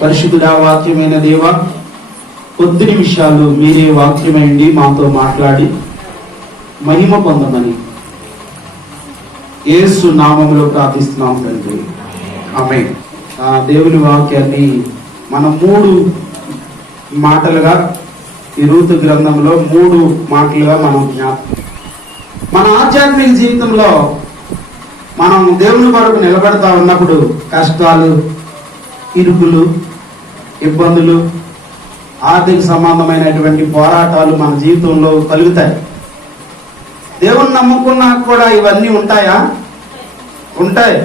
పరిశుద్ధుడా, వాక్యమైన దేవ, కొద్ది నిమిషాలు మీరే వాక్యమైంది మాతో మాట్లాడి మహిమ పొందమని యేసు నామములో ప్రార్థిస్తున్నాం తండ్రి, ఆమేన్. దేవుని వాక్యాన్ని మనం 3 మాటలుగా ఈ రూతు గ్రంథంలో 3 మాటలుగా మనం మన ఆధ్యాత్మిక జీవితంలో మనం దేవుని కొరకు నిలబడతా ఉన్నప్పుడు కష్టాలు, ఇరుకులు, ఇబ్బందులు, ఆర్థిక సంబంధమైనటువంటి పోరాటాలు మన జీవితంలో కలుగుతాయి. దేవుని నమ్ముకున్నా కూడా ఇవన్నీ ఉంటాయా? ఉంటాయి.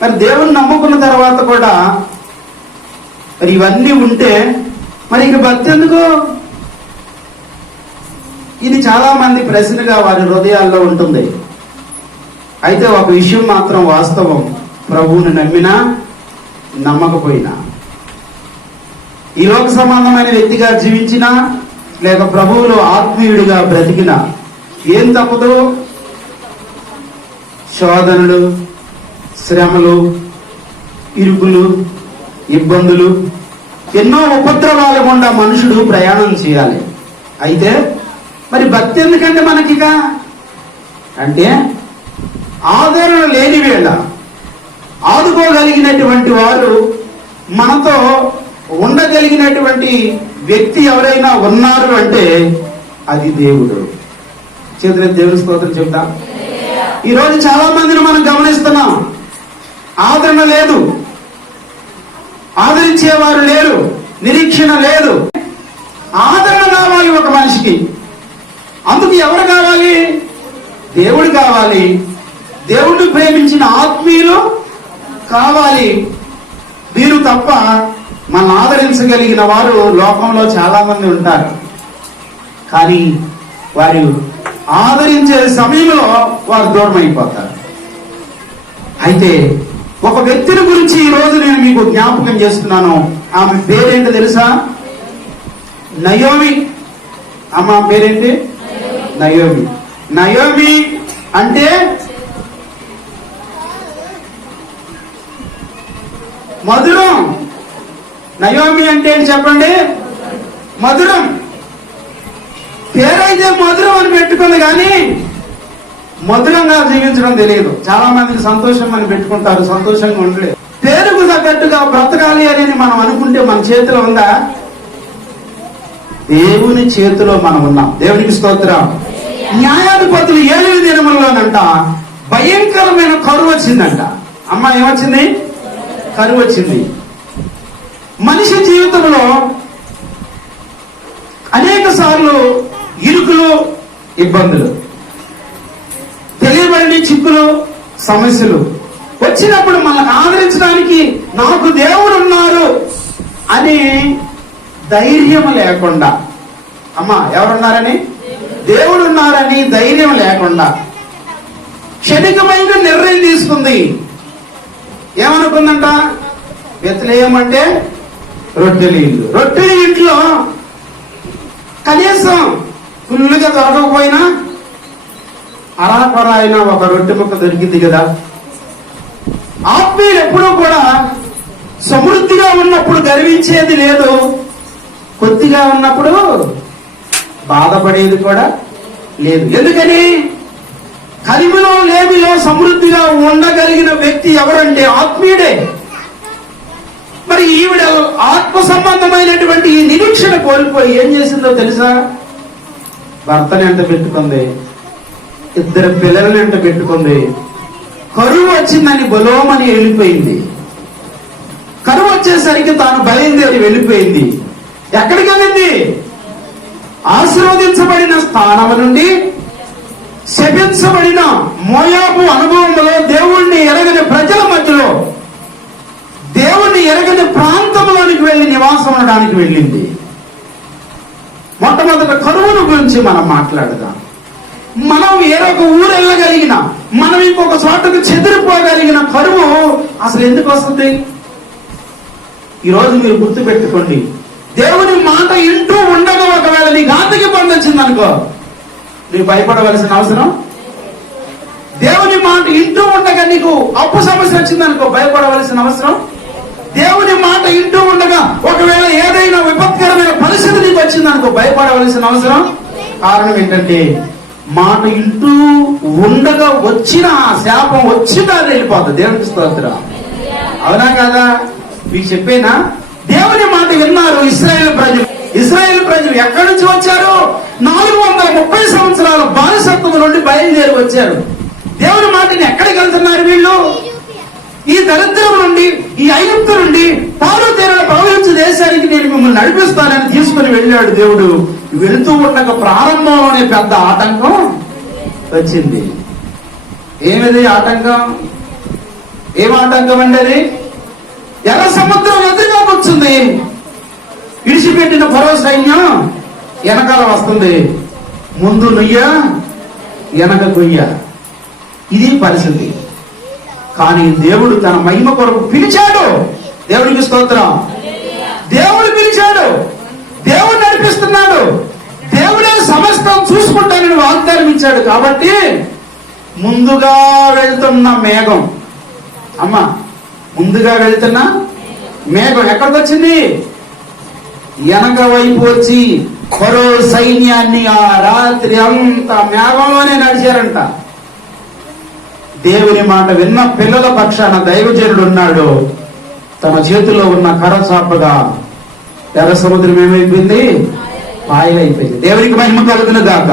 మరి దేవుని నమ్ముకున్న తర్వాత కూడా మరి ఇవన్నీ ఉంటే మరి ఇక భక్తి ఎందుకు? ఇది చాలా మంది ప్రశ్నగా వారి హృదయాల్లో ఉంటుంది. అయితే ఒక విషయం మాత్రం వాస్తవం, ప్రభువుని నమ్మినా నమ్మకపోయినా, ఈ లోక సంబంధమైన వ్యక్తిగా జీవించినా లేక ప్రభువులో ఆత్మీయుడిగా బ్రతికినా ఏం తప్పదు? శోధనలు, శ్రమలు, ఇరుకులు, ఇబ్బందులు, ఎన్నో ఉపద్రవాల గుండా మనుషుడు ప్రయాణం చేయాలి. అయితే మరి భక్తి ఎందుకంటే మనకిగా అంటే ఆదరణ లేని వేళ ఆదుకోగలిగినటువంటి వారు, మనతో ఉండగలిగినటువంటి వ్యక్తి ఎవరైనా ఉన్నారు అంటే అది దేవుడు. చేతుల దేవుని స్తోత్రం చెప్తాం. ఈరోజు చాలా మందిని మనం గమనిస్తున్నాం, ఆదరణ లేదు, ఆదరించేవారు లేరు, నిరీక్షణ లేదు. ఆదరణ కావాలి ఒక మనిషికి. అందుకు ఎవరు కావాలి? దేవుడు కావాలి. దేవుడిని ప్రేమించిన ఆత్మీయులు కావాలి. వీరు తప్ప మనం ఆదరించగలిగిన వారు లోకంలో చాలా మంది ఉంటారు. కానీ వారు ఆదరించే సమయంలో వారు దూరం అయిపోతారు. అయితే ఒక వ్యక్తిని గురించి ఈ రోజు నేను మీకు జ్ఞాపకం చేస్తున్నాను. ఆమె పేరేంటి తెలుసా? నయోమి. అమ్మ పేరేంటి? నయోమి. నయోమి అంటే మధురం. నయోమి అంటే ఏంటి చెప్పండి? మధురం. పేరైతే మధురం అని పెట్టుకుంది, కానీ మధురంగా జీవించడం తెలియదు. చాలా మందికి సంతోషం అని పెట్టుకుంటారు, సంతోషంగా ఉండలేదు. పేరుకు తగ్గట్టుగా బ్రతకాలి అనేది మనం అనుకుంటే మన చేతిలో ఉందా? దేవుని చేతిలో మనం ఉన్నాం. దేవునికి స్తోత్రం. న్యాయాధిపతులు 7 దినముల్లోనంట భయంకరమైన కరువు వచ్చిందంట. అమ్మ ఏమొచ్చింది? కరువు వచ్చింది. మనిషి జీవితంలో అనేక సార్లు ఇరుకులు, ఇబ్బందులు, తెలియబడిన చిక్కులు, సమస్యలు వచ్చినప్పుడు మనల్ని ఆదరించడానికి నాకు దేవుడు ఉన్నారు అని ధైర్యం లేకుండా, అమ్మ ఎవరున్నారని? దేవుడు ఉన్నారని ధైర్యం లేకుండా క్షణికమైన నిర్ణయం తీసుకుంది. ఏమనుకుందంట? బెత్లెహేము అంటే రొట్టెల ఇల్లు. రొట్టెల ఇంట్లో కనీసం ఫుల్లుగా దొరకకపోయినా అరాకొర అయినా ఒక రొట్టె ముక్క దొరికింది కదా. ఆత్మీయులు ఎప్పుడూ కూడా సమృద్ధిగా ఉన్నప్పుడు గర్వించేది లేదు, కొద్దిగా ఉన్నప్పుడు బాధపడేది కూడా లేదు. ఎందుకని? కలిమిలో లేమిలో సమృద్ధిగా ఉండగలిగిన వ్యక్తి ఎవరంటే ఆత్మీయుడే. మరి ఈవిడ ఆత్మ సంబంధమైనటువంటి ఈ నిరీక్షణ కోల్పోయి ఏం చేసిందో తెలుసా? భర్తని ఎంత పెట్టుకుంది, 2 పిల్లలని ఎంత పెట్టుకుంది. కరువు వచ్చిందని బలోమని వెళ్ళిపోయింది. కరువు వచ్చేసరికి తాను బయలుదేరి వెళ్ళిపోయింది. ఎక్కడికి వెళ్ళింది? ఆశీర్వదించబడిన స్థానం నుండి శపించబడిన మోయాబు అనుభవంలో దేవుణ్ణి ఎరగని ప్రజల మధ్యలో దేవుణ్ణి ఎరగని ప్రాంతంలోనికి వెళ్లి నివాసం ఉండడానికి వెళ్ళింది. మొట్టమొదట కరువును గురించి మనం మాట్లాడదాం. మనం ఏరొక ఊరు వెళ్ళగలిగిన, మనం ఇంకొక చోటకు చెదిరిపోగలిగిన కరువు అసలు ఎందుకు వస్తుంది? ఈరోజు మీరు గుర్తు పెట్టుకోండి, దేవుని మాట ఇంటూ ఉండగా ఒకవేళ నీకు ఆర్థిక ఇబ్బంది వచ్చిందనుకో, నీకు భయపడవలసిన అవసరం. దేవుని మాట ఇంటూ ఉండగా నీకు అప్పు సమస్య వచ్చిందనుకో, భయపడవలసిన అవసరం. దేవుని మాట ఒకవేళ ఏదైనా విపత్కరమైన పరిస్థితి నీకు వచ్చిందనుకో, భయపడవలసిన అవసరం. కారణం ఏంటంటే మాట ఇంటూ ఉండగా వచ్చిన ఆ శాపం వచ్చిందా వెళ్ళిపోతుంది. దేవునికి స్తోత్రం. అవునా కదా? మీకు చెప్పేనా? దేవుని మాట విన్నారు ఇశ్రాయేలు ప్రజలు. ఇశ్రాయేలు ప్రజలు ఎక్కడి నుంచి వచ్చారు? 430 సంవత్సరాల బానిసత్వం నుండి బయలుదేరి వచ్చారు. దేవుని మాటని ఎక్కడికి వెళ్తున్నారు వీళ్ళు? ఈ దరిద్రం నుండి, ఈ ఐగుప్తు నుండి పాలు తేనెల ప్రవహించే దేశానికి నేను మిమ్మల్ని నడిపిస్తానని తీసుకుని వెళ్ళాడు దేవుడు. వెళుతూ ఉండక ప్రారంభంలోనే పెద్ద ఆటంకం వచ్చింది. ఏమిది ఆటంకం? ఏం ఆటంకం అండి అది? ఎర్ర సముద్రం ఎదురుగా వచ్చింది. విడిచిపెట్టిన ఫరో సైన్యం వెనకాల వస్తుంది. ముందు నుయ్య, వెనక గొయ్య. ఇది పరిస్థితి. కానీ దేవుడు తన మహిమ కొరకు పిలిచాడు. దేవుడికి స్తోత్రం. దేవుడు పిలిచాడు, దేవుడు నడిపిస్తున్నాడు, దేవుడే సమస్తం చూసుకుంటానని వాగ్దానం ఇచ్చాడు. కాబట్టి ముందుగా వెళ్తున్న మేఘం, అమ్మ ముందుగా వెళ్తున్న మేఘం ఎక్కడికి వచ్చింది? వెనక వైపు వచ్చి ఫరో సైన్యాన్ని ఆ రాత్రి అంతా మేఘంలోనే నడిచారంట. దేవుని మాట విన్న పిల్లల పక్షాన దైవజనుడు ఉన్నాడు. తన చేతిలో ఉన్న కరచాపగా ఎర్ర సముద్రం ఏమైపోయింది? పాయలైపోయింది. దేవునికి మహిమ కలుగును గాక.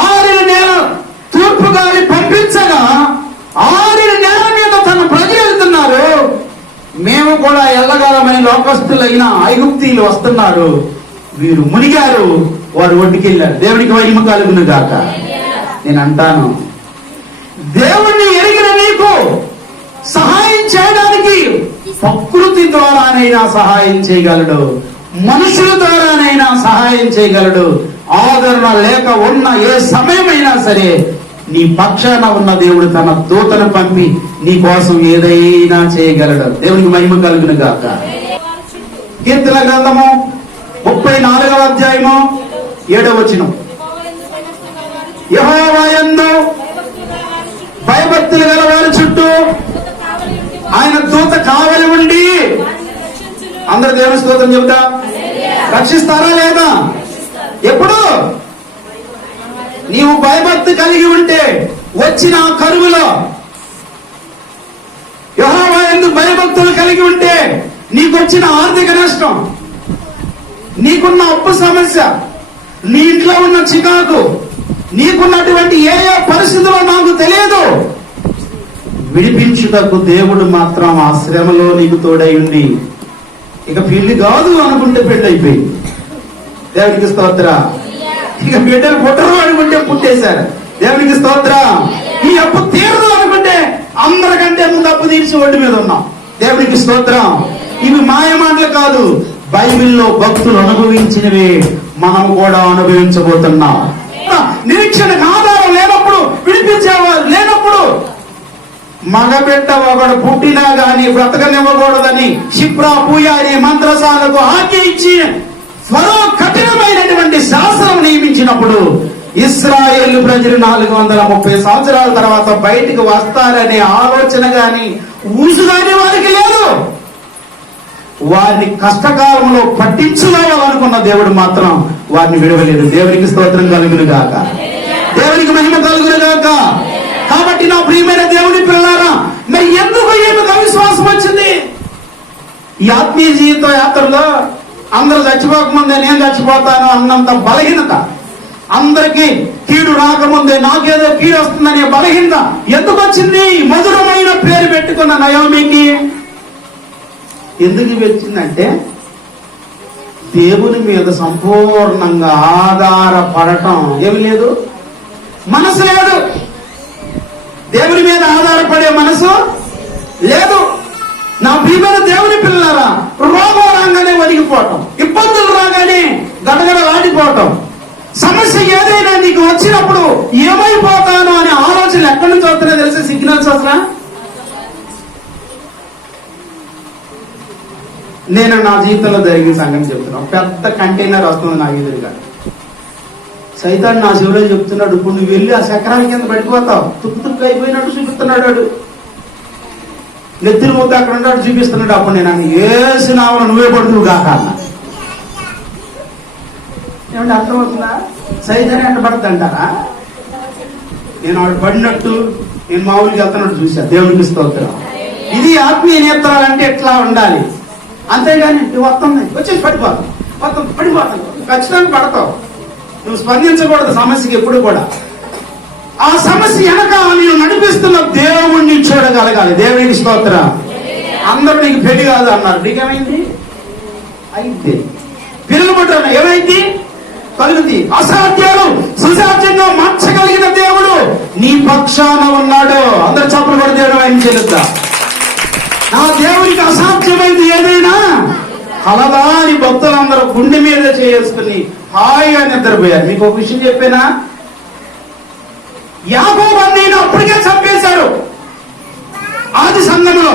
ఆరిన నేల తూర్పు గాలి పంపించగా ఆరిన నేల మీద తన ప్రజలు వెళ్తున్నారు. మేము కూడా ఎల్లగలమని లోకస్తులైన ఐగుప్తీయులు వస్తున్నారు. వీరు మునిగారు, వారు ఒడ్డుకెళ్ళారు. దేవునికి మహిమ కలుగును గాక. నేను అంటాను, దేవుణ్ణి ఎరిగిన నీకు సహాయం చేయడానికి ప్రకృతి ద్వారానైనా సహాయం చేయగలడు, మనుషుల ద్వారానైనా సహాయం చేయగలడు. ఆదరణ లేక ఉన్న ఏ సమయమైనా సరే నీ పక్షాన ఉన్న దేవుడు తన దూతను పంపి నీ కోసం ఏదైనా చేయగలడు. దేవునికి మహిమ కలుగును గాక. కీర్తన గ్రంథము 34వ అధ్యాయము 7వ వచనం. యెహోవా యందు భయభక్తులు గల వారి చుట్టూ ఆయన దూత కావలి ఉండి, అందరు దేవుని స్తోత్రం చెబుతా, రక్షిస్తారా లేదా? ఎప్పుడు? నీవు భయభక్తి కలిగి ఉంటే వచ్చిన కరువులో, యెహోవా యందు భయభక్తులు కలిగి ఉంటే నీకొచ్చిన ఆర్థిక నష్టం, నీకున్న అప్పు సమస్య, నీ ఇంట్లో ఉన్న చికాకు, నీకున్నటువంటి ఏ ఏ పరిస్థితుల్లో నాకు తెలియదు, విడిపించుటకు దేవుడు మాత్రం ఆ శ్రమలో నీకు తోడై ఉండి ఇక పెళ్లి కాదు అనుకుంటే పెళ్లి అయిపోయింది. దేవునికి స్తోత్ర. ఇక బిడ్డలు పుట్టరు అనుకుంటే పుట్టేశారు. దేవునికి స్తోత్ర. ఈ అప్పు తీరదు అనుకుంటే అందరికంటే ముందు అప్పు తీర్చి ఒడ్డు మీద ఉన్నాం. దేవునికి స్తోత్రం. ఇవి మాయ మాటలు కాదు, బైబిల్లో భక్తులు అనుభవించినవే మనం కూడా అనుభవించబోతున్నాం. నిరీక్షణకు ఆధారం లేనప్పుడు, విడిపించేవారు లేనప్పుడు, మగబిడ్డ ఒకడు పుట్టినా గాని బ్రతకనివ్వకూడదని షిప్రా పూయారి మంత్రసాలకు ఆజ్ఞ ఇచ్చి ఫరో కఠినమైనటువంటి శాసనం నియమించినప్పుడు ఇశ్రాయేలు ప్రజలు 430 సంవత్సరాల తర్వాత బయటికి వస్తారనే ఆలోచన గాని ఊసు గాని వారికి లేదు. వారిని కష్టకాలంలో పట్టించుకోవాలనుకున్న దేవుడు మాత్రం వారిని విడవలేదు. దేవునికి స్తోత్రం కలుగును గాక. దేవునికి మహిమ కలుగును గాక. కాబట్టి నా ప్రియమైన దేవుని పిల్లారా, మరి ఎందుకు ఈమెకు అవిశ్వాసం వచ్చింది? ఈ ఆత్మీయ జీవిత యాత్రలో అందరూ చచ్చిపోకముందే నేను చచ్చిపోతాను అన్నంత బలహీనత, అందరికీ కీడు రాకముందే నాకేదో కీడు వస్తుందనే బలహీనత ఎందుకు వచ్చింది? మధురమైన పేరు పెట్టుకున్న నయోమికి ఎందుకు వచ్చిందంటే దేవుని మీద సంపూర్ణంగా ఆధారపడటం ఏమి లేదు, మనసు లేదు. దేవుని మీద ఆధారపడే మనసు లేదు. నా ప్రియమైన దేవుని పిల్లలారా, రోగం రాగానే వణికిపోవటం, ఇబ్బందులు రాగానే గడగడలాడిపోవటం, సమస్య ఏదైనా నీకు వచ్చినప్పుడు ఏమైపోతాను అనే ఆలోచనలు ఎక్కడి నుంచి వస్తున్నాయో తెలిసే సిగ్నల్స్ వస్తున్నా. నేను నా జీవితంలో జరిగిన సంగతి చెప్తున్నాను. పెద్ద కంటైనర్ వస్తుంది నా ఎదురుగా. సైతాన్ నా శివులో చెప్తున్నాడు, ఇప్పుడు నువ్వు వెళ్ళి ఆ చక్రాల కింద పడిపోతావు, తుక్కు తుక్కు అయిపోయినట్టు చూపిస్తున్నాడు. నెత్తిన ముద్ద అక్కడ ఉన్నాడు చూపిస్తున్నాడు. అప్పుడు నేను అని ఏసు నామమున నువ్వే పడుతువు కాక అన్న. ఏమంటే అర్థమవుతుందా? సైతాన్ని అంట పడుతుంది అంటారా? నేను ఆవిడ పడినట్టు నేను మామూలుగా వెళ్తున్నట్టు చూసా. దేవునికి స్తోత్రం. ఇది ఆత్మీయ నేత్రాలు అంటే ఎట్లా ఉండాలి. అంతేగాని నువ్వు వస్తుంది వచ్చేసి పడిపోతావు, మొత్తం పడిపోతావు, ఖచ్చితంగా పడతావు. నువ్వు స్పందించకూడదు సమస్యకి ఎప్పుడు కూడా. ఆ సమస్య వెనక నేను నడిపిస్తున్న దేవుణ్ణి చూడగలగాలి. దేవునికి స్తోత్రం. అందరూ నీకు పెళ్లి కాదు అన్నారు, నీకేమైంది? అయితే పిల్లలు ఏమైంది? కలుగుతుంది. అసాధ్యాలు సుసాధ్యంగా మార్చగలిగిన దేవుడు నీ పక్షాన ఉన్నాడు. అందరు చప్పులు కూడా దేవుడు ఆయన చెల్లుద్దా. నా దేవునికి అసాధ్యమైంది ఏదైనా కలదా అని భక్తులందరూ గుండె మీద చేసుకుని హాయిగా నిద్రపోయారు. మీకు ఒక విషయం చెప్పేనా? యాకోబు అన్నయ్యను అప్పటికే చంపేశారు ఆది సంఘంలో.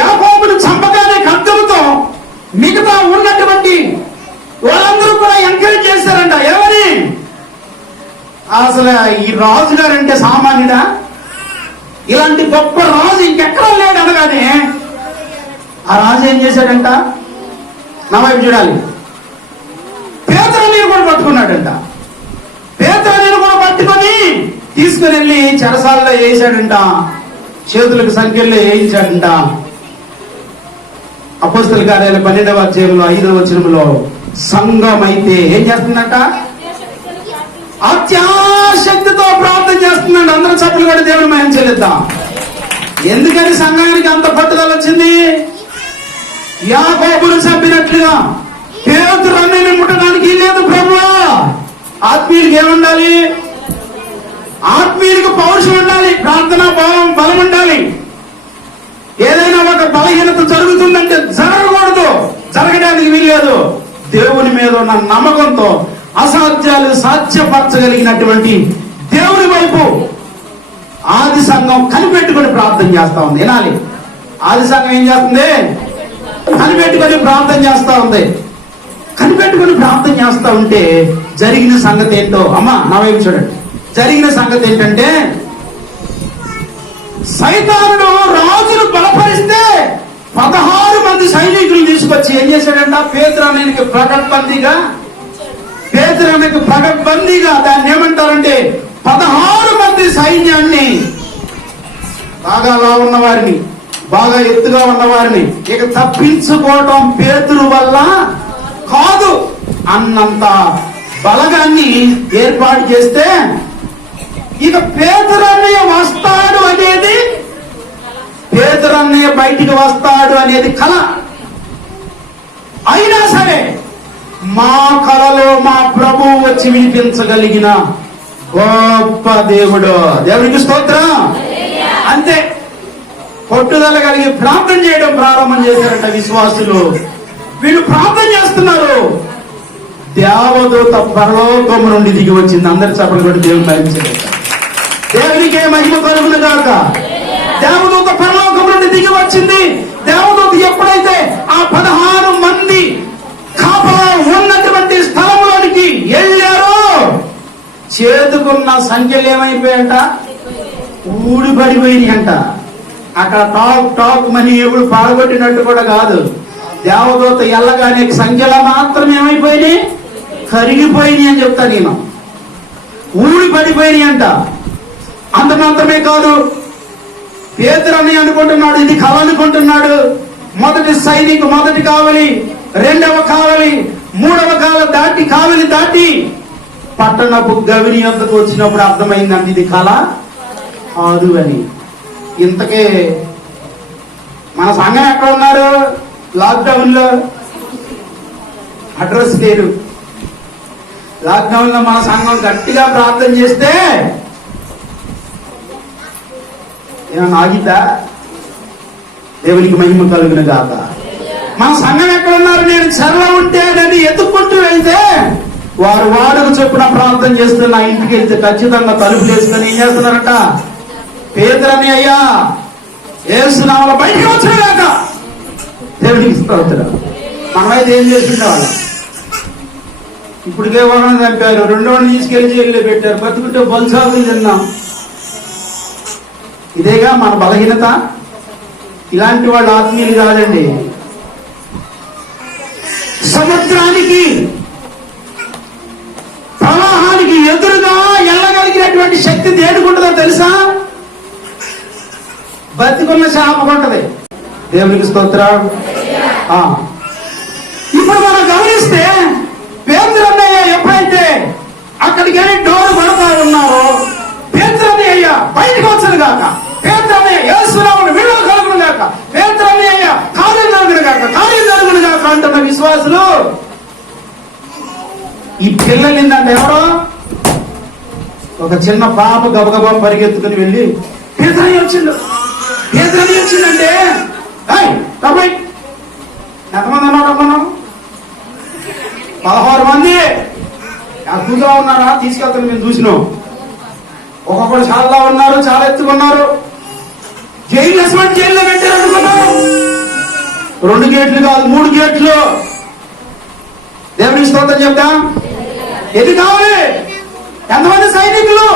యాకోబును చంపగానే ఖడ్గంతో మిగతా ఉన్నటువంటి వాళ్ళందరూ కూడా ఎంకరేజ్ చేశారంట. ఎవరి? అసలు ఈ రాజు గారంటే సామాన్యుడా? ఇలాంటి గొప్ప రాజు ఇంకెక్కడా లేడు అనగానే ఆ రాజు ఏం చేశాడంట? నా వైపు చూడాలి. పేతురుని కూడా పట్టుకున్నాడంట. పేతురుని కూడా పట్టుకొని తీసుకుని వెళ్ళి చెరసాలలో వేసాడంట. చేతులకు సంఖ్యల్లో వేయించాడంట. అపోస్తలుల కార్యాలయం 12వ అధ్యాయంలో 5వ వచనంలో సంఘం అయితే ఏం చేస్తుందంట? అత్యాశక్తితో ప్రార్థన చేస్తుందండి. అందరూ చప్పులు కూడా దేవుని మహిమ చెల్లిద్దాం. ఎందుకని సంఘానికి అంత పట్టుదల వచ్చింది? యాకోబును చంపినట్లుగా పేతురు అన్నయ్యను ముట్టడానికి లేదు ప్రభువా. ఆత్మీయుడికి ఏముండాలి? ఆత్మీయుడికి పౌరుషం ఉండాలి, ప్రార్థనా బలం ఉండాలి. ఏదైనా ఒక బలహీనత జరుగుతుందంటే జరగకూడదు, జరగడానికి వీల్లేదు. దేవుని మీద ఉన్న నమ్మకంతో అసాధ్యాలు సాధ్యపరచగలిగినటువంటి దేవుని వైపు ఆది సంఘం కనిపెట్టుకొని ప్రార్థన చేస్తా ఉంది. వినాలి, ఆది సంఘం ఏం చేస్తుంది? కనిపెట్టుకొని ప్రార్థన చేస్తా ఉంది. కనిపెట్టుకొని ప్రార్థన చేస్తా ఉంటే జరిగిన సంగతి ఏంటో అమ్మా నా వైపు చూడండి. జరిగిన సంగతి ఏంటంటే సైతానుడు రాజును బలపరిస్తే 16 మంది సైనికులు తీసుకొచ్చి ఏం చేశాడంట? పేతురు అన్నయ్యకి పగడ్బందీగా దాన్ని ఏమంటారంటే 16 మంది సైన్యాన్ని, బాగా లా ఉన్న వారిని, బాగా ఎత్తుగా ఉన్న వారిని ఇక తప్పించుకోవటం పేతురు వల్ల కాదు అన్నంత బలగాన్ని ఏర్పాటు చేస్తే ఇక పేతురు అన్నయ్య వస్తాడు అనేది, పేతురు అన్నయ్య బయటికి వస్తాడు అనేది కళ. అయినా సరే మా కళలో మా ప్రభువు వచ్చి వినిపించగలిగిన గొప్ప దేవుడు. దేవునికి స్తోత్రం. అంతే, పట్టుదల కలిగి ప్రార్థన చేయడం ప్రారంభం చేశారట విశ్వాసులు. వీళ్ళు ప్రార్థన చేస్తున్నారు. దేవదూత పరలోకము నుండి దిగి వచ్చింది. అందరి చప్పట్లు కొట్టి దేవుని మహిమించారు. దేవునికే మహిమ కలుగును గాక. దేవదూత పరలోకం నుండి దిగి వచ్చింది. దేవదూత ఎప్పుడైతే ఆ 16 మంది కాపలా ఉన్నటువంటి స్థలంలోనికి వెళ్ళారో చేతుకున్న సంఖ్యలు ఏమైపోయాయంట? ఊడిపడిపోయినాయి అంట. అక్కడ టాక్ మని ఎప్పుడు పాల్గొట్టినట్టు కూడా కాదు. దేవదూత ఎల్లగానే సంఖ్యలో మాత్రం ఏమైపోయినాయి? కరిగిపోయినాయి అని చెప్తా నేను. ఊడిపడిపోయినాయి అంట. అంత మాత్రమే కాదు, పేతురు అన్నయ్య అనుకుంటున్నాడు ఇది కళ అనుకుంటున్నాడు. మొదటి కావలి, 2వ కావలి, 3వ కావలి దాటి పట్టణపు గవిని వద్దకు వచ్చినప్పుడు అర్థమైందంటే ఇది కళ కాదు అని. ఇంతకే మన సంఘం ఎక్కడ ఉన్నారు? లాక్డౌన్ లో అడ్రస్ లేరు. లాక్డౌన్ లో మన సంఘం గట్టిగా ప్రార్థన చేస్తే ఏమన్నా ఆగిద్దా? దేవునికి మహిమ కలుగును గాక. మన సంఘం ఎక్కడ ఉన్నారు? నేను చెరలో ఉంటే అని ఎత్తుకుంటూ వెళ్తే వాడుకు చొప్పున ప్రార్థన చేస్తున్న ఇంటికి వెళ్తే ఖచ్చితంగా తలుపులు వేసుకొని ఏం చేస్తున్నారట? పేతురు అన్నయ్య అయ్యా యేసు నామములో బయటికి వచ్చాక దేవునికి స్తోత్రం. మనమైతే ఏం చేస్తుండే వాళ్ళం? ఇప్పటికే వాళ్ళని చంపారు, 2 తీసుకెళ్లి జైల్లో పెట్టారు. బతుకుంటే బొల్సాగులు తిన్నాం. ఇదేగా మన బలహీనత. ఇలాంటి వాళ్ళు ఆత్మీయులు కాదండి. సముద్రానికి ప్రవాహానికి ఎదురుగా వెళ్ళగలిగినటువంటి శక్తి దేనికుంటుందో తెలుసా? బతికున్న చేపకుంటది. దేవునికి స్తోత్రం. ఇప్పుడు మనం గమనిస్తే పేతురు అన్నయ్య ఎప్పుడైతే అక్కడికి వెళ్ళి డోరు కొడతా ఉన్నారో, పేతురు అన్నయ్య బయటకు వచ్చను గాక, పేతురు అన్నయ్య యేసునామమున విడుదల కలుగును గాక, పేతురు అన్నయ్య కార్యం జరుగును గాక, కార్యం జరుగును గాక అంటున్న విశ్వాసులు ఈ పిల్లలు ఏంటంటే ఎవరో ఒక చిన్న పాప గబగబా పరిగెత్తుకుని వెళ్ళి పేతురయ్య వచ్చిండు, పేతురయ్య వచ్చిందంటే ఎంతమంది ఉన్నారు? మనం 16 మంది ఎక్కువగా ఉన్నారా? తీసుకెళ్తాను. మేము చూసినాం. ఒక్కొక్కరు చాలా ఉన్నారు, చాలా ఎత్తుకున్నారు. జైలు జైల్లో పెట్టారు అనుకున్నాం. 2 గేట్లు కాదు, 3 గేట్లు. దేవునికి స్తోత్రం చెప్తా. ఎన్ని కావాలి? ఎంతమంది సైనికులు?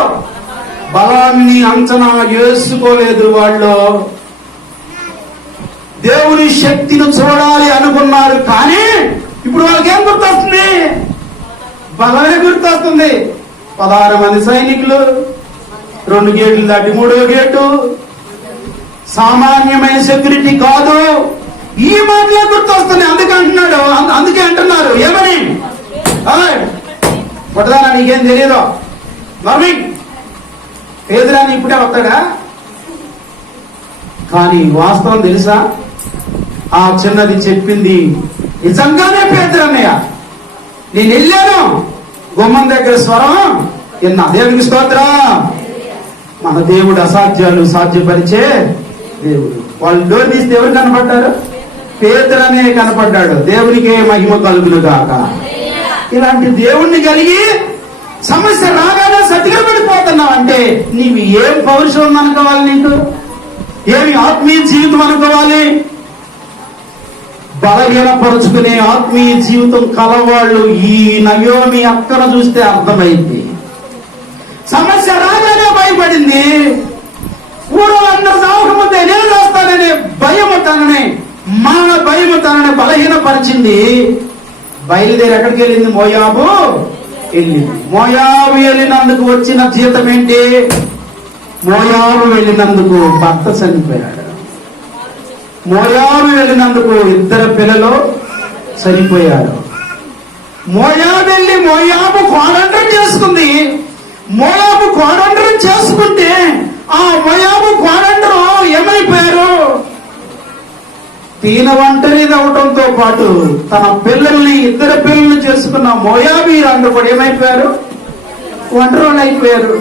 బలాన్ని అంచనా చేసుకోలేదు వాళ్ళు. దేవుని శక్తిని చూడాలి అనుకున్నారు. కానీ ఇప్పుడు వాళ్ళకి ఏం గుర్తొస్తుంది? బలమే గుర్తొస్తుంది. 16 మంది సైనికులు, 2 గేట్లు దాటి 3వ గేటు. సామాన్యమైన సెక్యూరిటీ కాదు. ఈ మాటలే గుర్తొస్తుంది. అందుకే అంటున్నారు ఏమని? కొట్టదానా నీకేం తెలియదు మమ్మీ, పేదరాని ఇప్పుడే వస్తాడా? కానీ వాస్తవం తెలుసా? ఆ చిన్నది చెప్పింది నిజంగానే పేతురన్నయ్య. నేను వెళ్ళాను, గుమ్మం దగ్గర స్వరం విన్నా. దేవునికి స్తోత్రం. మన దేవుడు అసాధ్యాలు సాధ్యపరిచే దేవుడు. వాళ్ళు డోర్ తీస్తే ఎవరు కనపడ్డారు? పేతురనే కనపడ్డాడు. దేవునికే మహిమ కలుగును గాక. ఇలాంటి దేవుణ్ణి కలిగి సమస్య రాగానే సతికిలబడిపోతున్నావు అంటే నీవు ఏం పౌరుషం ఉందనుకోవాలి? నీకు ఏమి ఆత్మీయ జీవితం అనుకోవాలి? బలహీనపరుచుకునే ఆత్మీయ జీవితం కలవాళ్ళు ఈ నయోమి అక్కను చూస్తే అర్థమైంది. సమస్య రాగానే భయపడింది. ఊళ్ళందరూ సావకముందే నేను చేస్తానని భయము తనని, మన భయము తనని బలహీనపరిచింది. బయలుదేరి ఎక్కడికి వెళ్ళింది? మోయాబు వెళ్ళింది. మోయాబు వెళ్ళినందుకు వచ్చిన జీతం ఏంటి? మోయాబు వెళ్ళినందుకు భర్త చనిపోయాడు. మోయాబు వెళ్ళినందుకు 2 పిల్లలు చనిపోయారు. మోయాబు వెళ్ళి మోయాబు కోడండ్రం చేసుకుంది. మోయాబు కోడండ్రం చేసుకుంటే ఆ మోయాబు కోడండ్రం ఏమైపోయారు? తీన ఒంటరిది అవడంతో పాటు తన పిల్లల్ని 2 పిల్లల్ని చేసుకున్న మోయాబీలందరూ కూడా ఏమైపోయారు? ఒంటరి అయిపోయారు.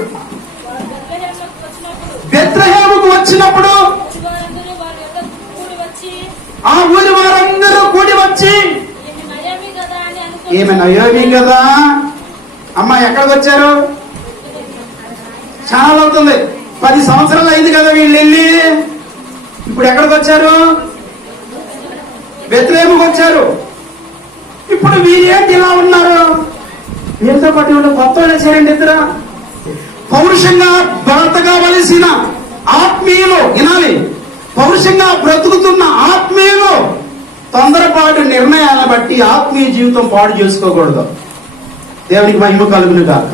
బెత్లెహేముకు వచ్చినప్పుడు ఆ ఊరి వారందరూ కూడి వచ్చి ఈమె నయోమి కదా అమ్మా ఎక్కడికి వచ్చారు? చాలా అవుతుంది, 10 సంవత్సరాలు అయింది కదా వీళ్ళు వెళ్ళి. ఇప్పుడు ఎక్కడికి వచ్చారు? బెత్లెహేముకు వచ్చారు. ఇప్పుడు వీరేంటి ఇలా ఉన్నారు? వీరితో పాటు కొత్త వాళ్ళు చేయండి. 2 పౌరుషంగా బ్రతకవలసిన ఆత్మీయులు వినాలి. పౌరుషంగా బ్రతుకుతున్న ఆత్మీయులు తొందరపాటు నిర్ణయాలను బట్టి ఆత్మీయ జీవితం పాడు చేసుకోకూడదు. దేవునికి మహిమ కలుగును గాక.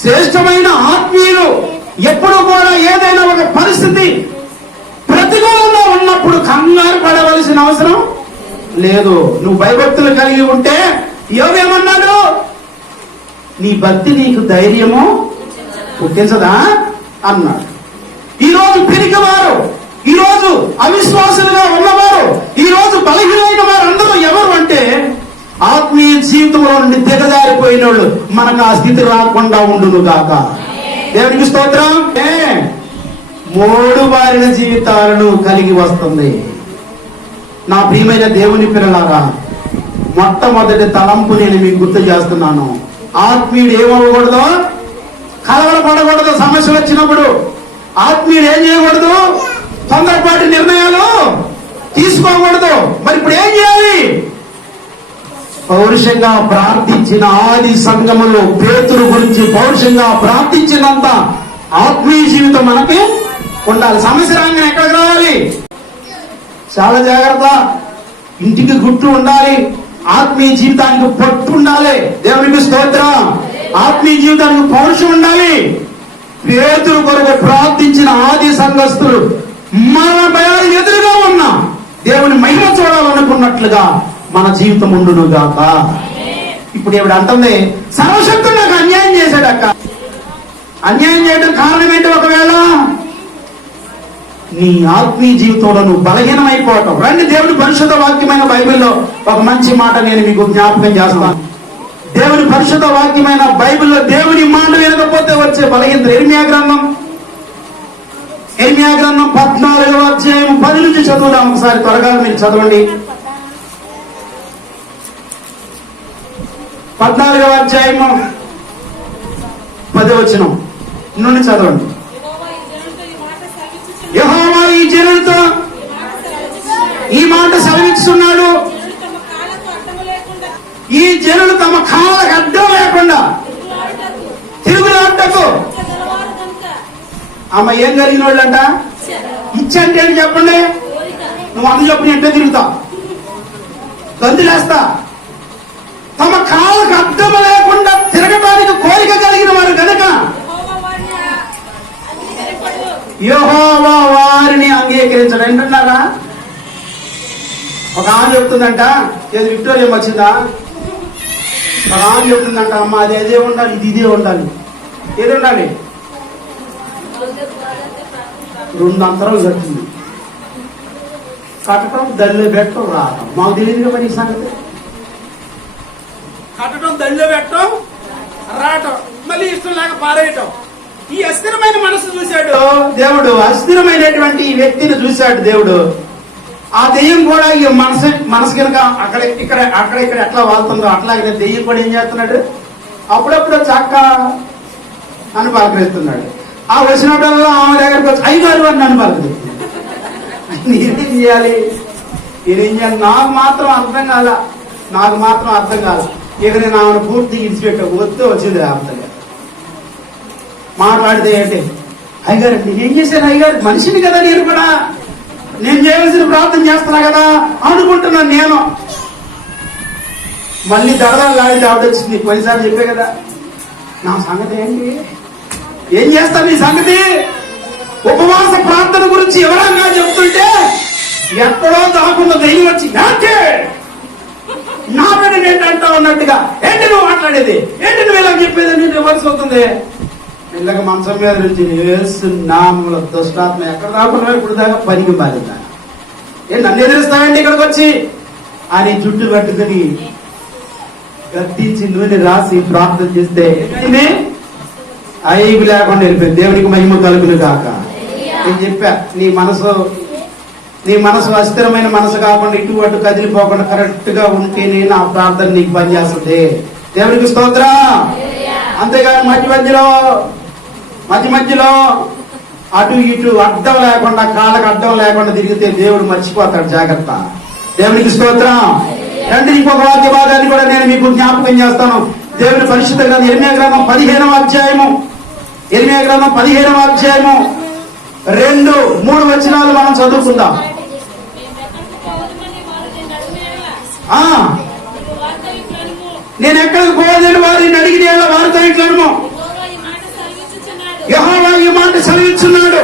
శ్రేష్టమైన ఆత్మీయులు ఎప్పుడు కూడా ఏదైనా ఒక పరిస్థితి ప్రతికూలంగా ఉన్నప్పుడు కంగారు పడవలసిన అవసరం లేదు. నువ్వు భయభక్తులు కలిగి ఉంటే యోగేమన్నాడు? నీ భక్తి నీకు ధైర్యము పుట్టించదా అన్నాడు. ఈరోజు పిరికివారు, ఈరోజు అవిశ్వాసులుగా ఉన్నవారు, ఈరోజు బలహీనమైన వారు అందరూ ఎవరు అంటే ఆత్మీయ జీవితంలో నుండి దిగజారిపోయిన వాళ్ళు. మనకు ఆ స్థితి రాకుండా ఉండును గాక. దేవునికి స్తోత్రం. 3 వారిన జీవితాలను కలిగి వస్తుంది. నా ప్రియమైన దేవుని పిల్లలారా, మొట్టమొదటి తలంపు నేను మీకు గుర్తు చేస్తున్నాను. ఆత్మీయుడు ఏమవ్వకూడదు? కలవరపడకూడదు. సమస్య వచ్చినప్పుడు ఆత్మీయుడు ఏం చేయకూడదు? తొందరపాటి నిర్ణయాలు తీసుకోకూడదు. మరి ఇప్పుడు ఏం చేయాలి? పౌరుషంగా ప్రార్థించిన ఆది సంఘములో పేతురు గురించి పౌరుషంగా ప్రార్థించినంత ఆత్మీయ జీవితం మనకి ఉండాలి. సమస్య రాగానే ఎక్కడికి రావాలి? చాలా జాగ్రత్త. ఇంటికి గుట్టు ఉండాలి. ఆత్మీయ జీవితానికి పట్టు ఉండాలి. దేవునికి స్తోత్రం. ఆత్మీయ జీవితానికి పౌరుషం ఉండాలి. పేతురు కొరకు ప్రార్థించిన ఆది సంఘస్థులు మన భయాలు ఎదురుగా ఉన్నా దేవుని మహిమ చూడాలనుకున్నట్లుగా మన జీవితం ఉండును గాక. ఇప్పుడు ఏమిటి అంటుంది? సర్వశక్తుడు నాకు అన్యాయం చేశాడు అక్క. అన్యాయం చేయడం కారణం ఏంటి? ఒకవేళ నీ ఆత్మీయ జీవితంలో నువ్వు బలహీనమైపోవటం. రండి, దేవుని పరిశుద్ధ వాక్యమైన బైబిల్లో ఒక మంచి మాట నేను మీకు జ్ఞాపకం చేస్తాను. దేవుని పరిశుద్ధ వాక్యమైన బైబిల్లో దేవుని మాట వినకపోతే వచ్చే బలహీనత. ఇర్మియా గ్రంథం 14వ అధ్యాయం 10 నుంచి చదువుదాం. ఒకసారి త్వరగా మీరు చదవండి. 14వ అధ్యాయము 10వ వచనం నుండి చదవండి. యెహోవా ఈ జనులతో ఈ మాట సెలవిస్తున్నాడు. ఈ జనులు తమ కాళ్ళకు అడ్డం లేకుండా తిరుగులాటకు. అమ్మ ఏం కలిగిన వాళ్ళంట? ఇచ్చంటే ఏంటి చెప్పండి? నువ్వు అందు చెప్పు, నేను ఎట్లా తిరుగుతా, గంతులేస్తా. తమ కాళ్ళకు అడ్డం లేకుండా తిరగడానికి కోరిక కలిగిన వారు కనుక యెహోవా వారిని అంగీకరించడం. ఏంటన్నారా? ఒక ఆమె చెప్తుందంట, ఏది విక్టోరియా వచ్చిందా? ఒక ఆమె చెప్తుందంట, అమ్మ అది అదే ఉండాలి, ఇది ఇదే ఉండాలి. ఏది ఉండాలి? 2 అంతరాలు కట్టింది. కట్టడం, దళ్ళో పెట్టడం, రావటం. మాకు తెలియదుగా మరి ఈ సంగతి. కట్టడం, దళ్ళో పెట్టడం, రావటం, మళ్ళీ ఇష్టం లేక పారేయటం. ఈ అస్థిరమైన మనసు చూశాడు దేవుడు. అస్థిరమైనటువంటి ఈ వ్యక్తిని చూశాడు దేవుడు. ఆ దెయ్యం కూడా ఈ మనసు కనుక అక్కడ ఇక్కడ ఎట్లా వాళ్తుందో అట్లాగే దెయ్యం కూడా ఏం చేస్తున్నాడు? అప్పుడప్పుడు చక్క అని పలకరిస్తున్నాడు. ఆ వచ్చినప్పుడల్లా ఆమె దగ్గరకు వచ్చి అయ్యగారు అని నన్ను పలకరిస్తున్నాడు. నేనేం చేయాలి? నాకు మాత్రం అర్థం కాల. ఇక నేను ఆమెను పూర్తి ఇడిచిపెట్టా. వస్తే వచ్చింది అర్థంగా మాట్లాడితే ఏంటి? అయ్యగారు నేనేం చేశాను? అయ్యగారు మనిషిని కదా, నేను కూడా నేను చేయవలసిన ప్రార్థన చేస్తున్నా కదా అనుకుంటున్నాను. నేను మళ్ళీ దడదలు లాడి ఆవిడ వచ్చింది. కొన్నిసార్లు చెప్పే కదా, నా సంగతి ఏంటి? ఏం చేస్తాను ఈ సంగతి? ఉపవాస ప్రార్థన గురించి ఎవరన్నా చెప్తుంటే ఎక్కడో దాకుండా దెయ్యం వచ్చి నా మీద ఏంటంటావు అన్నట్టుగా, ఏంటి నువ్వు మాట్లాడేది, ఏంటి నువ్వు ఇలా చెప్పేది అని రివర్స్ అవుతుంది. ఇళ్ళక మంచం మీద నుంచి నామూల దుష్టాత్మ ఎక్కడ దాకుండా ఇప్పుడు దాకా పనికి మారిందా? నన్ను ఎదిరిస్తానండి ఇక్కడికి వచ్చి అని జుట్టు కట్టుకుని గట్టించి నూనె రాసి ప్రార్థన చేస్తే ఐగు లేకుండా వెళ్ళిపోయింది. దేవునికి మహిమ కలుగును కాక. నేను చెప్పా, నీ మనసు అస్థిరమైన మనసు కాకుండా ఇటు అటు కదిలిపోకుండా కరెక్ట్ గా ఉంటేనే నా ప్రార్థన నీకు పనిచేస్తుంది. దేవునికి స్తోత్రం. అంతేగాని మధ్య మధ్యలో అటు ఇటు అడ్డం లేకుండా, కాళ్ళకు అడ్డం లేకుండా తిరిగితే దేవుడు మర్చిపోతాడు. జాగ్రత్త. దేవునికి స్తోత్రం. రండి, ఇంకొక వాక్య భాగాన్ని కూడా నేను మీకు జ్ఞాపకం చేస్తాను. దేవుని పరిశుద్ధ గ్రంథం ఇర్మియా గ్రంథం 15వ అధ్యాయము 2-3 వచనాలు మనం చదువుకుందాం. నేను ఎక్కడికి పోలేని వారిని అడిగిన వారితో ఇట్లను యెహోవా ఈ మాట సెలవిస్తున్నాడు.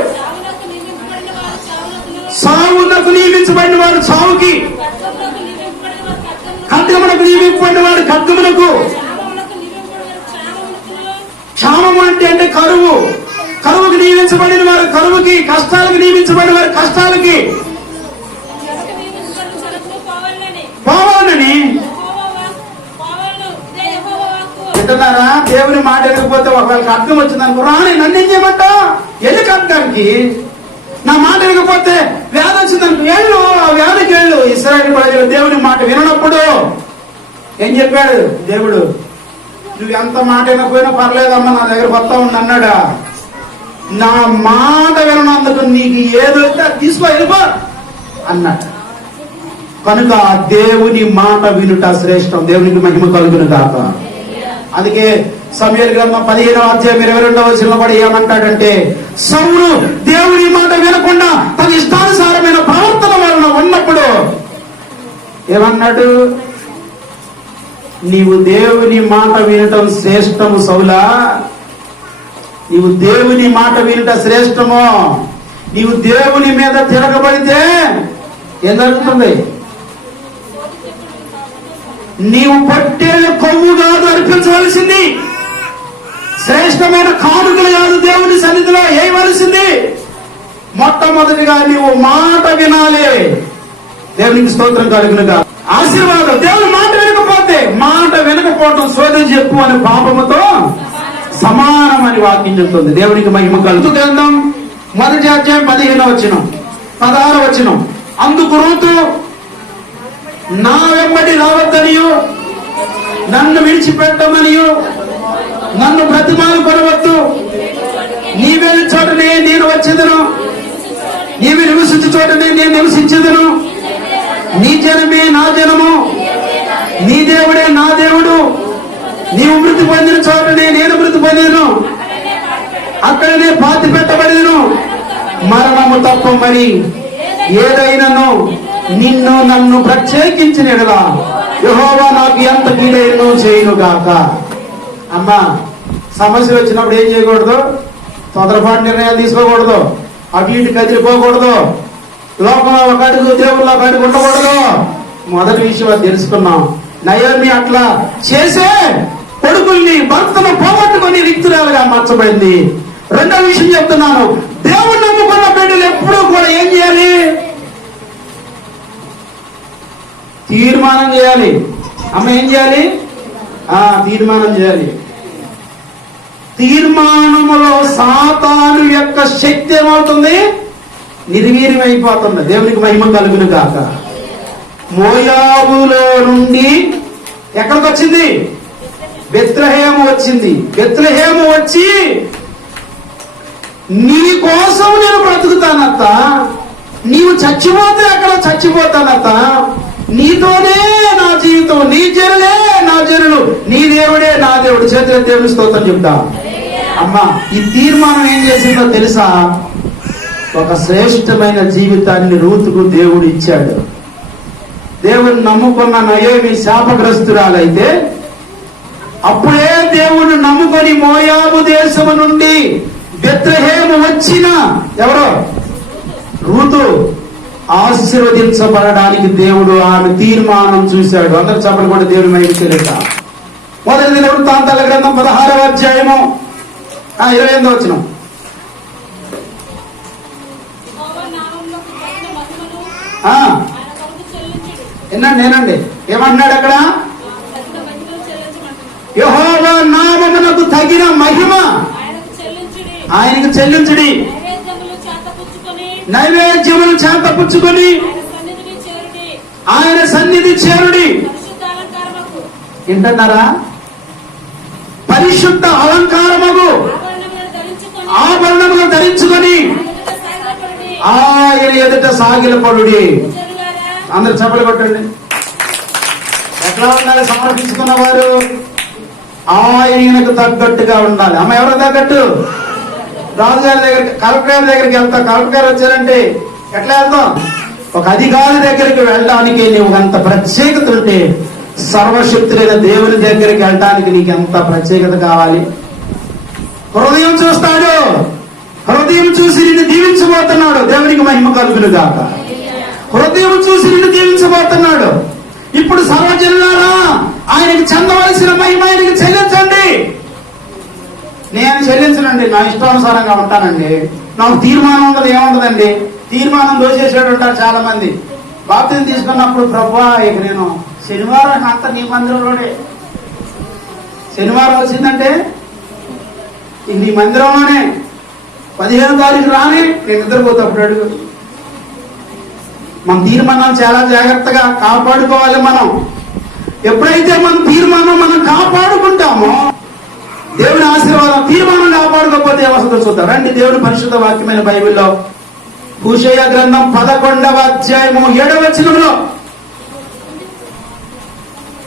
సావునకు నియమించబడిన వారు సావుకి, ఖడ్గమునకు నియమింపబడిన వారు ఖడ్గమునకు. క్షామము అంటే కరువుకు నియమించబడిన వారు కరువుకి, కష్టాలకు నియమించబడిన వారు కష్టాలకి పోవాలని. వింటున్నారా? దేవుని మాట వెళ్ళకపోతే ఒకవేళ ఖడ్గం వచ్చిందనుకో, రాని నన్ను ఏం చేయమంటా? వెళ్ళి ఖడ్గానికి. నా మాట వినకపోతే వ్యాధి వచ్చిందనుకో, వెళ్ళు, ఆ వ్యాధికి వెళ్ళు. ఇశ్రాయేలు ప్రజలు దేవుని మాట వినప్పుడు ఏం చెప్పాడు దేవుడు? నువ్వు ఎంత మాట వినకపోయినా పర్లేదమ్మా, నా దగ్గర వస్తా ఉండి అన్నాడా? నా మాట వినందుకు నీకు ఏదైతే తీసుకో, వెళ్ళిపో అన్నట్టు. కనుక దేవుని మాట వినుట శ్రేష్టం. దేవునికి మహిమ కలుగును కాక. అందుకే సమూయేలు గ్రంథం 15వ అధ్యాయం 22వ వచనంలో కూడా ఏమంటాడంటే, సౌలు దేవుని మాట వినకుండా తన ఇష్టానుసారమైన ప్రవర్తన వలన ఉన్నప్పుడు ఏమన్నాడు? నీవు దేవుని మాట వినటం శ్రేష్టము సౌలా, నీవు దేవుని మాట వినట శ్రేష్టము. నీవు దేవుని మీద తిరగబడితే ఏం జరుగుతుంది? నీవు పట్టే కొవ్వు కాదు అర్పించవలసింది, శ్రేష్టమైన కానుకలు కాదు దేవుని సన్నిధిలో వేయవలసింది. మొట్టమొదటిగా నీవు మాట వినాలి. దేవునికి స్తోత్రం కలుగునుగా. ఆశీర్వాదం. దేవుని మాట వినకపోవటం సోదరి చెప్పు అనే పాపముతో సమానం అని వాక్యం చెప్తుంది. దేవునికి మహిమ కలుగు. గ్రంథం 1వ అధ్యాయం 15వ వచనం 16వ వచనం, అందుకు రూతు నా వెంబడి రావద్దనియు నన్ను విడిచిపెట్టమనియు నన్ను బ్రతిమాలు కొనవద్దు, నీ వెళ్ళి చోటనే నేను వచ్చేదను, నీవు నివసించు చోటనే నేను నివసించేదను, నీ జనమే నా జనము, నీ దేవుడే నా దేవుడు, నీవు మృతి పొందిన చోటనే నేను మృతి పొందిను, అక్కడనే పాతి పెట్టబడిను, మరణము తప్ప మరి ఏదైనాను నిన్ను నన్ను ప్రత్యేకించిన ఎడలా యెహోవా నాకు ఎంత కీడైనను చేయును గాక. అమ్మా, సమస్యలు వచ్చినప్పుడు ఏం చేయకూడదు? తొందరపాటు నిర్ణయాలు తీసుకోకూడదు, అటు ఇటు కదిలిపోకూడదు, లోకంలో ఒక అడుగు దేవుళ్ళ ఒక అడుగు ఉండకూడదు. మొదటి విషయం అది తెలుసుకున్నాం. నయోమి అట్లా చేసే కొడుకుల్ని భర్తను పోగొట్టుకుని రిక్తురాలుగా మార్చబడింది. రెండవ విషయం చెప్తున్నాను, దేవుడు నమ్ముకున్న బిడ్డలు ఎప్పుడూ కూడా ఏం చేయాలి? తీర్మానం చేయాలి. అమ్మ ఏం చేయాలి? తీర్మానం చేయాలి. తీర్మానములో సాతాను యొక్క శక్తి ఏమవుతుంది? నిర్వీర్యం అయిపోతుంది. దేవునికి మహిమ కలుగును గాక. మోయాబులో నుండి ఎక్కడికి వచ్చింది? బెత్లెహేము వచ్చింది. బెత్లెహేము వచ్చి నీ కోసం నేను బ్రతుకుతానత్త, నీవు చచ్చిపోతే అక్కడ చచ్చిపోతానత్త, నీతోనే నా జీవితం, నీ జనులే నా జనులు, నీ దేవుడే నా దేవుడు. చేతుల దేవుని స్తోత్రం చెప్తా. అమ్మా, ఈ తీర్మానం ఏం చేసిందో తెలుసా? ఒక శ్రేష్టమైన జీవితాన్ని రూతుకు దేవుడు ఇచ్చాడు. దేవుని నమ్ముకున్న నయోమి శాపగ్రస్తురాలైతే అప్పుడే దేవుడు నమ్ముకొని మోయాబు దేశము నుండి బెత్లెహేము వచ్చిన ఎవరో రూతు ఆశీర్వదించబడడానికి దేవుడు ఆమె తీర్మానం చూశాడు. అందరు చెప్పండి కూడా దేవుని మహిమ తెలియక. మొదటి దినవృత్తాంతాల గ్రంథం 16వ అధ్యాయము 28వ వచనం. నేనండి ఏమన్నాడు అక్కడ? యెహోవా నామమునకు తగిన మహిమ ఆయనకు చెల్లించుడి, నైవేద్యములు చేత పుచ్చుకొని ఆయన సన్నిధి చేరుడి. వింటున్నారా? పరిశుద్ధ అలంకారముగు ఆభరణములు ధరించుకొని ఆయన ఎదుట సాగిలపడుడి. అందరు చెప్పలు కొట్టండి. ఎట్లా ఉండాలి? సమర్పించుకున్న వారు ఆయనకు తగ్గట్టుగా ఉండాలి. అమ్మ ఎవరు తగ్గట్టు? రాజుగారి దగ్గరికి, కలెక్టర్ గారి దగ్గరికి వెళ్తా. కలెక్టర్ గారు వచ్చారంటే ఎట్లా వెళ్తాం? ఒక అధికారి దగ్గరికి వెళ్ళడానికి నీవు అంత ప్రత్యేకత ఉంటే సర్వశక్తులైన దేవుని దగ్గరికి వెళ్ళడానికి నీకు ఎంత ప్రత్యేకత కావాలి? హృదయం చూస్తాడు. హృదయం చూసి నిన్ను దీవించబోతున్నాడు. దేవునికి మహిమ కలుగును గాక. హృదయం చూసి నిన్ను దీవించబోతున్నాడు. ఇప్పుడు సర్వజనులారా ఆయనకి చెందవలసిన మహిమ ఆయనకి చెల్లించండి. నేను చెల్లించనండి, నా ఇష్టానుసారంగా ఉంటానండి, నాకు తీర్మానం ఉండదు. ఏముండదండి? తీర్మానం దోచేసాడు ఉంటారు చాలా మంది. బాప్తిజం తీసుకున్నప్పుడు ప్రభువా ఇక నేను శనివారం అంత నీ మందిరంలోనే, శనివారం వచ్చిందంటే నీ మందిరంలోనే, 15వ తారీఖు రాని నేను నిద్రపోతాప్పుడు అడుగు. మన తీర్మానాలు చాలా జాగ్రత్తగా కాపాడుకోవాలి. మనం ఎప్పుడైతే మన తీర్మానం మనం కాపాడుకుంటామో దేవుని ఆశీర్వాదం. తీర్మానం కాపాడుకోకపోతే ఏమవుతుందో చూద్దాం రండి. దేవుని పరిశుద్ధ వాక్యమైన బైబిల్లో హోషేయ గ్రంథం 11వ అధ్యాయము 7వ వచనంలో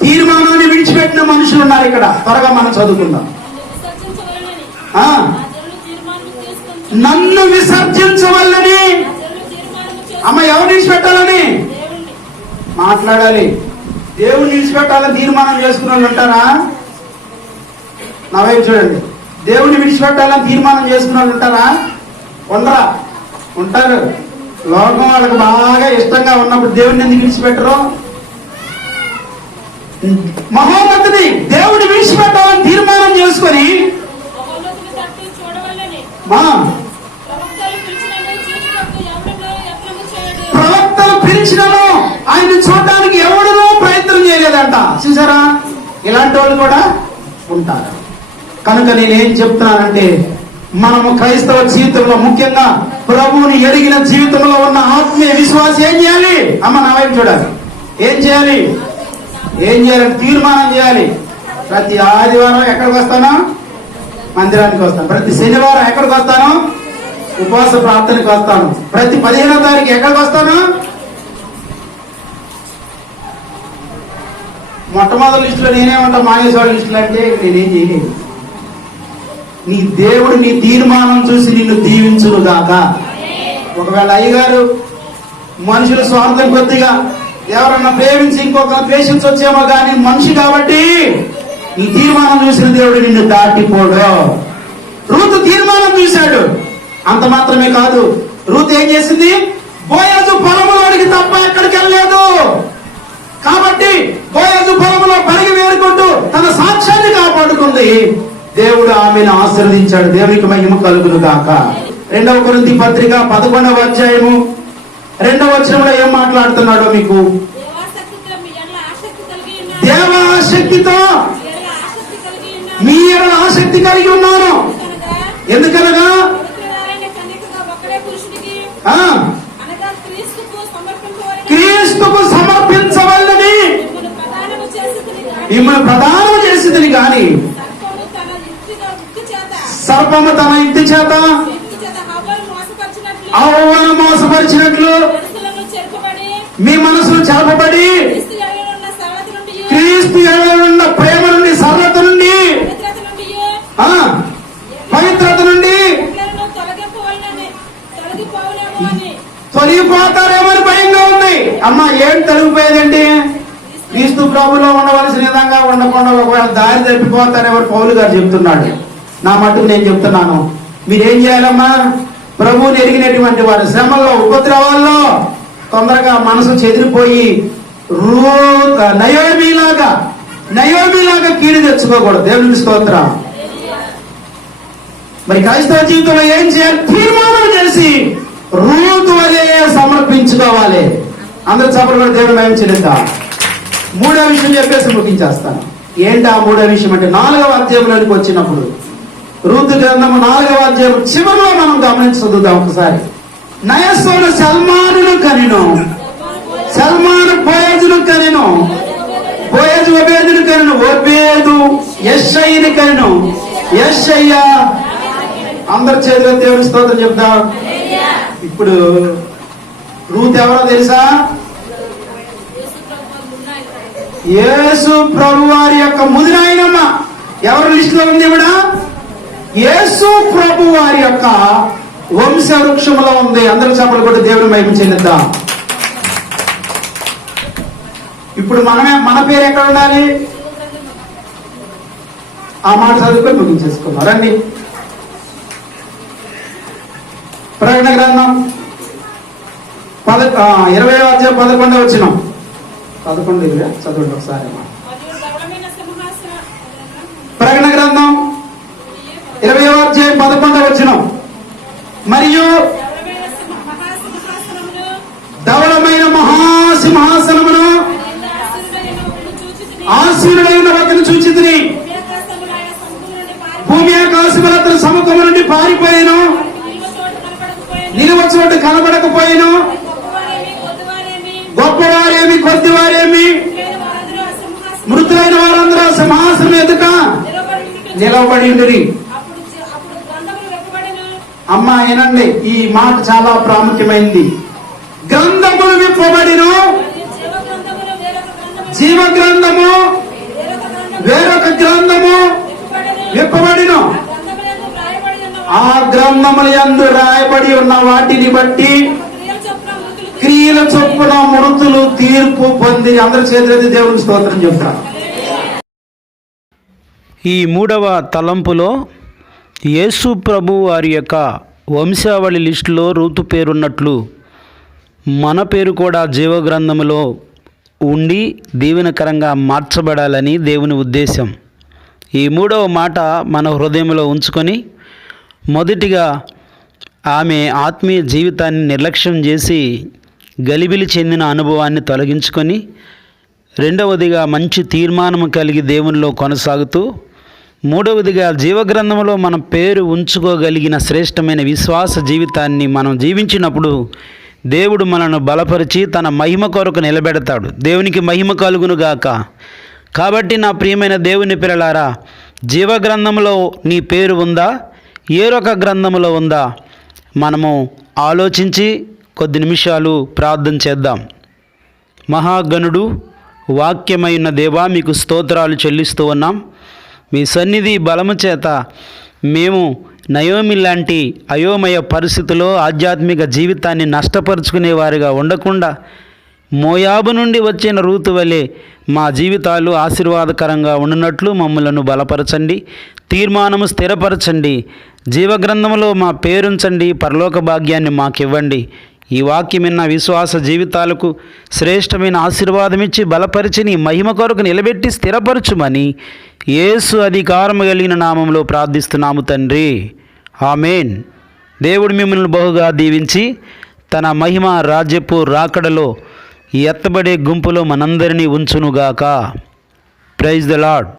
తీర్మానాన్ని విడిచిపెట్టిన మనుషులు ఉన్నారు. ఇక్కడ త్వరగా మనం చదువుకుందాం. ఆ నన్ను విసర్జించవల్లని. అమ్మ ఎవరిని విడిచిపెట్టాలని మాట్లాడాలి. దేవుణ్ణి విడిచిపెట్టాలని తీర్మానం చేసుకున్న వాళ్ళు ఉంటారా? నా వైపు చూడండి. దేవుణ్ణి విడిచిపెట్టాలని తీర్మానం చేసుకున్న వాళ్ళు ఉంటారా? ఉండరా? ఉంటారు. లోకం వాళ్ళకి బాగా ఇష్టంగా ఉన్నప్పుడు దేవుడిని ఎందుకు విడిచిపెట్టరు? మహోన్నతుని దేవుడిని విడిచిపెట్టాలని తీర్మానం చేసుకొని ప్రవక్తలు పిలిచినను ఆయన చూడడానికి ఎవడనూ ప్రయత్నం చేయలేదంట. చూసారా? ఇలాంటి వాళ్ళు కూడా ఉంటారు. కనుక నేనేం చెప్తున్నానంటే, మనము క్రైస్తవ జీవితంలో ముఖ్యంగా ప్రభువుని ఎరిగిన జీవితంలో ఉన్న ఆత్మీయ విశ్వాసం ఏం చేయాలి? అమ్మ నా వైపు చూడాలి. ఏం చేయాలి? ఏం చేయాలంటే తీర్మానం చేయాలి. ప్రతి ఆదివారం ఎక్కడికి వస్తాను? మందిరానికి వస్తాను. ప్రతి శనివారం ఎక్కడికి వస్తాను? ఉపవాస ప్రార్థనకి వస్తాను. ప్రతి 15వ తారీఖు ఎక్కడికి వస్తాను? మొట్టమొదటి లిస్టులో నేనేమంటా, మానేశ్వర లిస్టులు అంటే నేనేం చేయలేదు. నీ దేవుడు నీ తీర్మానం చూసి నిన్ను దీవించును గాక. ఒకవేళ అయ్యగారు మనుషుల స్వార్థం కొద్దిగా ఎవరన్నా ప్రేమించి ఇంకొక ద్వేషించొచ్చేమో కానీ మనిషి కాబట్టి నీ తీర్మానం చూసిన దేవుడు నిన్ను దాటిపోడు. రూతు తీర్మానం చూశాడు. అంత మాత్రమే కాదు, రూతు ఏం చేసింది? బోయజు పొలములోనికి తప్ప ఎక్కడికి వెళ్ళలేదు. కాబట్టి బోయజు పొలములో పరిగి వేరుకుంటూ తన సాక్ష్యాన్ని కాపాడుకుంది. దేవుడు ఆమెను ఆశీర్వదించాడు. దేవునికి మహిమ కలుగును గాక. 2వ కొరింథీ పత్రిక 11వ అధ్యాయము 2వ వచనంలో ఏం మాట్లాడుతున్నాడో మీకు. దేవాశక్తితో మీ ఎడల ఆసక్తి కలిగి ఉన్నాను. ఎందుకనగా క్రీస్తుకు సమర్పించవల్లని మిమ్మల్ని ప్రదానం చేసింది కానీ సర్పము తన యుక్తి చేత అవ్వను మోసపరిచినట్లు మీ మనసులు చెరపబడి క్రీస్తు ఉన్న ప్రేమ నుండి, సరళత నుండి, పవిత్రత నుండి తొలగిపోతారేమని భయంగా ఉంది. అమ్మ ఏం తొలగిపోయేదండి? క్రీస్తు ప్రభులో ఉండవలసిన విధంగా ఉండకుండా ఒకవేళ దారి తప్పిపోతారేమని పౌలు గారు చెప్తున్నాడు. నా మట్టుకు నేను చెప్తున్నాను, మీరేం చేయాలమ్మా? ప్రభువుని ఎరిగినటువంటి వారు శ్రమల్లో, ఉపద్రవాల్లో తొందరగా మనసు చెదిరిపోయి నయోమిలాగా కీడు తెచ్చుకోకూడదు. దేవునికి స్తోత్రం. మరి క్రైస్తవ జీవితంలో ఏం చేయాలి? తీర్మానం చేసి రూతు వలె సమర్పించుకోవాలి. అందరూ చప్పట్లు కూడా దేవుని మహిమ చెల్లిద్దాం. 3వ విషయం చెప్పేసి ముగించేస్తాను. ఏంటి ఆ 3వ విషయం అంటే, 4వ అధ్యాయంలోనికి వచ్చినప్పుడు రూతు గ్రంథము 4వ అధ్యాయం చివరిలో మనం గమనించి చదువుదాం ఒకసారి. నయస్సోను సల్మానును కనెను, సల్మాను బోయజును కనెను, బోయజు ఒబేదును కనెను, ఒబేదు యెషయిని కనెను, యెషయ్య. అందరి చేతిలో దేవుని స్తోత్రం చెప్దాం. ఇప్పుడు రూతు ఎవరో తెలుసా? యేసు ప్రభు వారి యొక్క ముదిరాయనమ్మ. ఎవరి లిస్టులో ఉంది ఇవిడ? యేసు ప్రభు వారి యొక్క వంశ వృక్షంలో ఉంది. అందరూ చప్పట్లు కొట్టి దేవుని మహిమ చెల్లిద్దాం. ఇప్పుడు మన పేరు ఎక్కడ ఉండాలి? ఆ మాట చదువుకొని ముగించేసుకున్నాం. రండి. ప్రకటన గ్రంథం 20వ అధ్యాయం 11వ వచనం. 11 చదవండి ఒకసారి. ప్రకటన గ్రంథం 20వ అధ్యాయం 11వ వచనం. మరియు ధవళమైన మహాసింహాసనమును ఆసీనుడైన ఒకరిని చూచితిని. భూమి ఆకాశముల సముఖము నుండి పారిపోయాను, నిలువ చోటు కనబడకపోయాను. గొప్పవారేమి కొద్దివారేమి మృతులైన వారందరూ సింహాసనం ఎదుట నిలవబడి ఉండిరి. అమ్మ వినండి, ఈ మాట చాలా ప్రాముఖ్యమైనది. గ్రంథములు విప్పబడిను, జీవ గ్రంథము వేరొక గ్రంథము విప్పబడిను. ఆ గ్రంథముల యందు రాయబడి ఉన్న వాటిని బట్టి క్రియల చొప్పున మృతులు తీర్పు పొంది. అందరి చేతులైతే దేవునికి స్తోత్రం చెప్తారు. ఈ మూడవ తలంపులో యేసు ప్రభు వారి యొక్క వంశావళి లిస్టులో రూతు పేరున్నట్లు మన పేరు కూడా జీవగ్రంథములో ఉండి దీవెనకరంగా మార్చబడాలని దేవుని ఉద్దేశం. ఈ మూడవ మాట మన హృదయంలో ఉంచుకొని మొదటిగా ఆమె ఆత్మీయ జీవితాన్ని నిర్లక్ష్యం చేసి గలిబిలి చెందిన అనుభవాన్ని తొలగించుకొని రెండవదిగా మంచి తీర్మానం కలిగి దేవునిలో కొనసాగుతూ మూడవదిగా జీవగ్రంథంలో మన పేరు ఉంచుకోగలిగిన శ్రేష్టమైన విశ్వాస జీవితాన్ని మనం జీవించినప్పుడు దేవుడు మనను బలపరిచి తన మహిమ కొరకు నిలబెడతాడు. దేవునికి మహిమ కలుగునుగాక. కాబట్టి నా ప్రియమైన దేవుని పిల్లలారా, జీవగ్రంథంలో నీ పేరు ఉందా, ఏరొక గ్రంథంలో ఉందా? మనము ఆలోచించి కొద్ది నిమిషాలు ప్రార్థన చేద్దాం. మహాగణుడు వాక్యమైన దేవా, మీకు స్తోత్రాలు చెల్లిస్తూ ఉన్నాం. మీ సన్నిధి బలము చేత మేము నయోమి లాంటి అయోమయ పరిస్థితిలో ఆధ్యాత్మిక జీవితాన్ని నష్టపరుచుకునేవారిగా ఉండకుండా మోయాబు నుండి వచ్చిన రూతు వలె మా జీవితాలు ఆశీర్వాదకరంగా ఉండునట్లు మమ్మలను బలపరచండి, తీర్మానము స్థిరపరచండి, జీవగ్రంథంలో మా పేరుంచండి, పరలోక భాగ్యాన్ని మాకివ్వండి. ఈ వాక్యమిన్న విశ్వాస జీవితాలకు శ్రేష్టమైన ఆశీర్వాదమిచ్చి బలపరిచి నీ మహిమ కొరకు నిలబెట్టి స్థిరపరచుమని యేసు అధికారము కలిగిన నామంలో ప్రార్థిస్తున్నాము తండ్రి. ఆమేన్. దేవుడు మిమ్మల్ని బహుగా దీవించి తన మహిమ రాజ్యపు రాకడలో ఎత్తబడే గుంపులో మనందరినీ ఉంచునుగాక. Praise the lord.